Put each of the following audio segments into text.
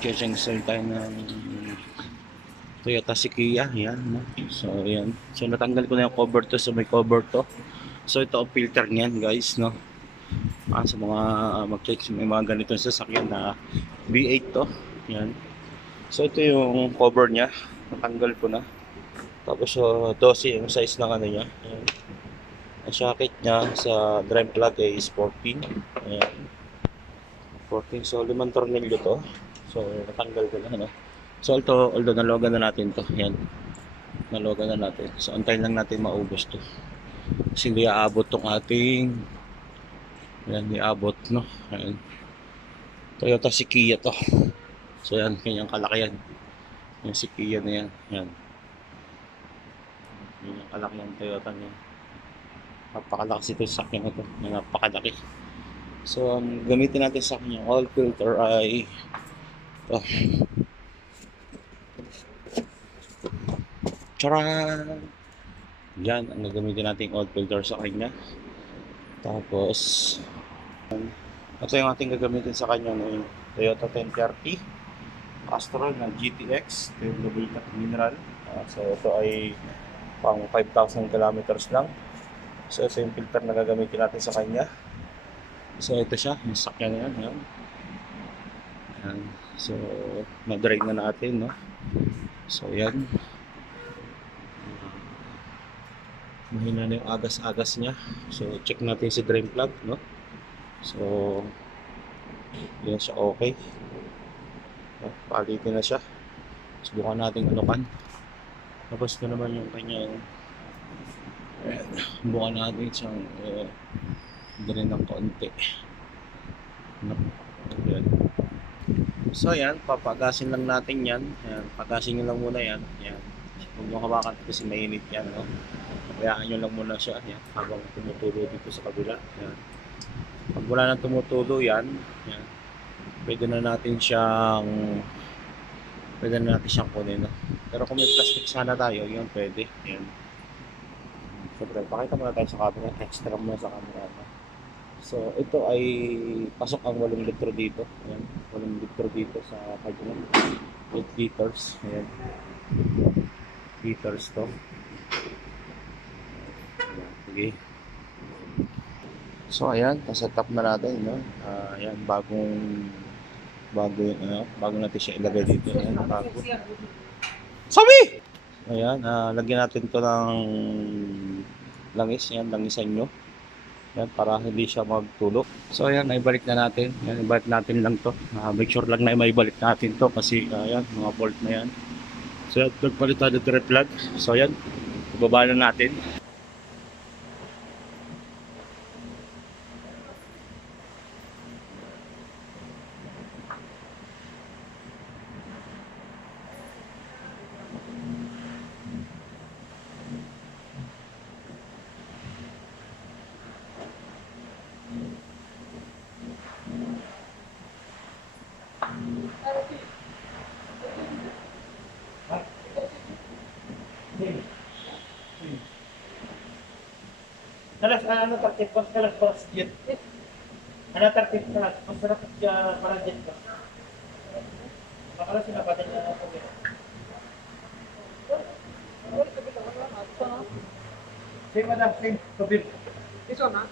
Mag-change tayo ng Toyota Sequoia, yan, no? So, yan. So, natanggal ko na yung cover to, so may cover to. So, ito ang filter niyan, guys, no? Sa mga mag-change, may mga ganitong sasakyan na V8 to, yan. So, ito yung cover niya, natanggal ko na. Tapos, 12 yung size ng ano niya, yan. Ang socket niya sa drive plug is 14, ayan. 14, so 5 tornilyo to. So, natanggal ko na, no? So, although nalogan na natin to, yan. Nalogan na natin. So, antayin lang natin maubos to. Kasi hindi aabot tong ating, yan, hindi aabot, no? Ayan. Toyota Sequoia to. So, yan, kanyang kalaki yan. Yung Sequoia na yan, yan. Yan yung kalaki ng Toyota niya. Napakalaki ito sa akin ito. Napakalaki. So, ang gamitin natin sa kanyang oil filter ay ito. Charan! Yan, ang gagamitin natin oil filter sa kanya. Tapos, ito yung ating gagamitin sa kanya ng Toyota 1030 Castrol na GTX, double cut mineral. So, ito ay pang 5,000 kilometers lang. So, ito yung filter na gagamitin natin sa kanya. So, ito siya, yung sakyan na yan. Yan. Yan. So, na-dry na natin, no? So, yan. Mahina na yung agas-agas niya. So, check natin si drain plug, no? So, yan siya, okay. Palitin na siya. Subukan natin anukan. Tapos na naman yung kanyang bukan natin siyang drain ng konti. No? Yan. So, yan. Papagasin lang natin yan. Yan. Pagasin nyo lang muna yan. Yan. Huwag nyo hawakan kasi mainit yan, no? Hayaan nyo lang muna siya, yan, habang tumutulo dito sa kabila. Yan. Pag wala nang tumutulo yan, yan, pwede na natin siyang kunin, no? Pero kung may plastic sana tayo, yun pwede. Yan. Siyempre, pakita muna tayo sa camera, extra muna sa camera, no? So, ito ay pasok ang 8 litro dito. Yan, 8 litro dito sa kanya. 8 liters. Ayan. Liters to. Okay. So ayan, set up na natin, no? Ayan, bago natin siya ilagay dito, ayan, bago. Sabi! Ayan, lagyan natin 'to ng langis, ayan, langisan nyo. Ayan, para hindi siya magtulo. So ayan, ibalik na natin. Ayan, ibalik natin lang 'to. Make sure lang na maibalik natin 'to kasi ayan, mga bolt na yan. So ayan, nagpalit tayo ng direct plug. So ayan, ibaba na natin. Alas, ano tartib ko? Alas, alas, jet. Ano tartib ko? Masarap para jet ko. Baka sila pa din na ako. Same, madam, same. Tubig. This one, ha?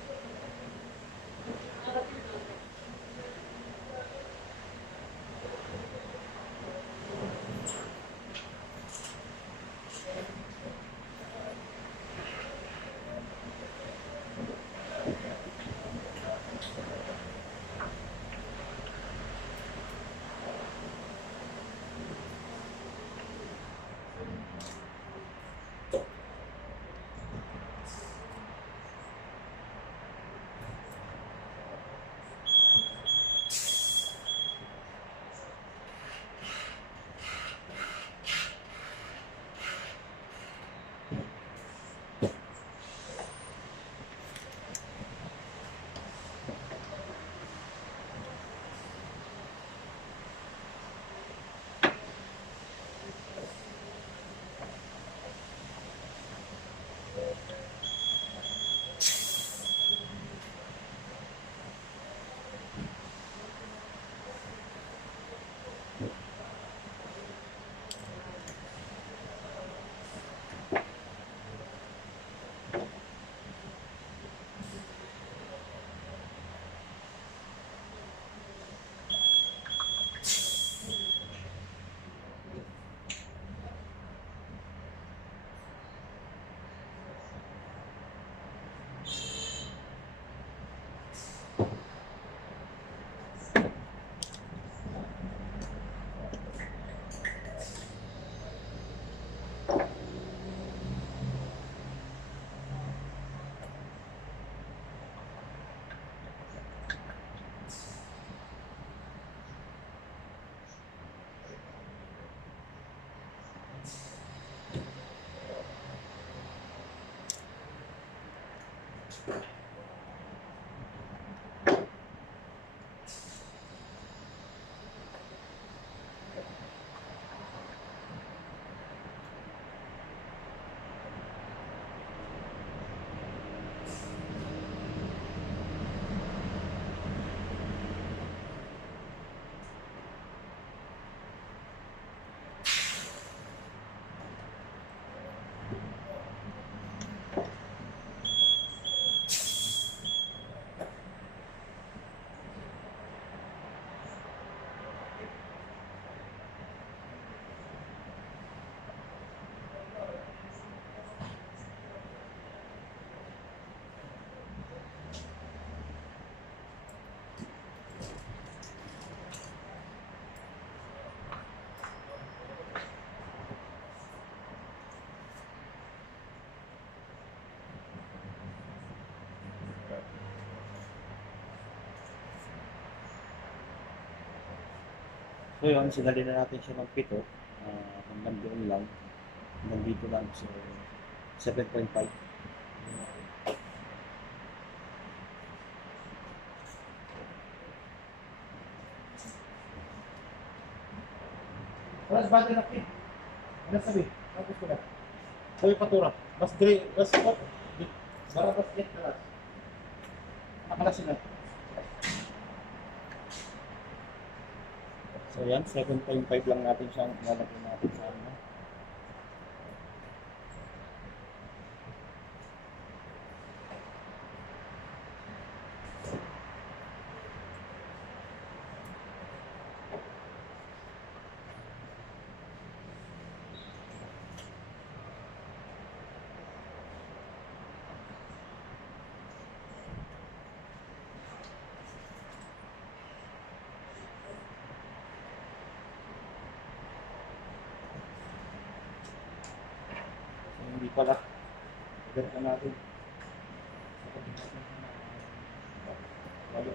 So yun, sinali na natin siya ng pito. Hanggang doon lang. Hanggang dito lang. So, 7.5. Wala sa battery na pin. Ano sabi? Tapos ko na. Sabi patura. Mas gray, mas hot. Bara mas get na lang. Nakalasin na. So yan, 7.5 lang natin siya. Lalagyan natin sa ano. So, hindi pala. Ganito natin. Walo.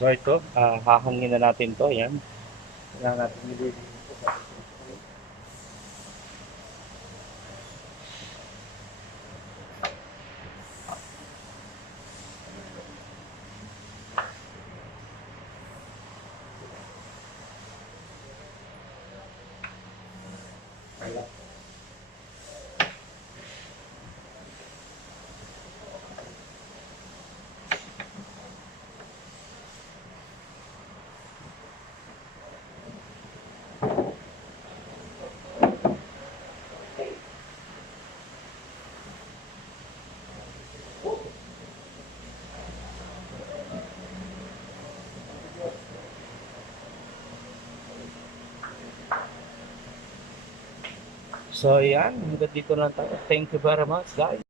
So ito, hahangin na natin to, yan. Kailangan natin nililinis ito. So, yan. Hanggang dito lang tayo. Thank you very much, guys.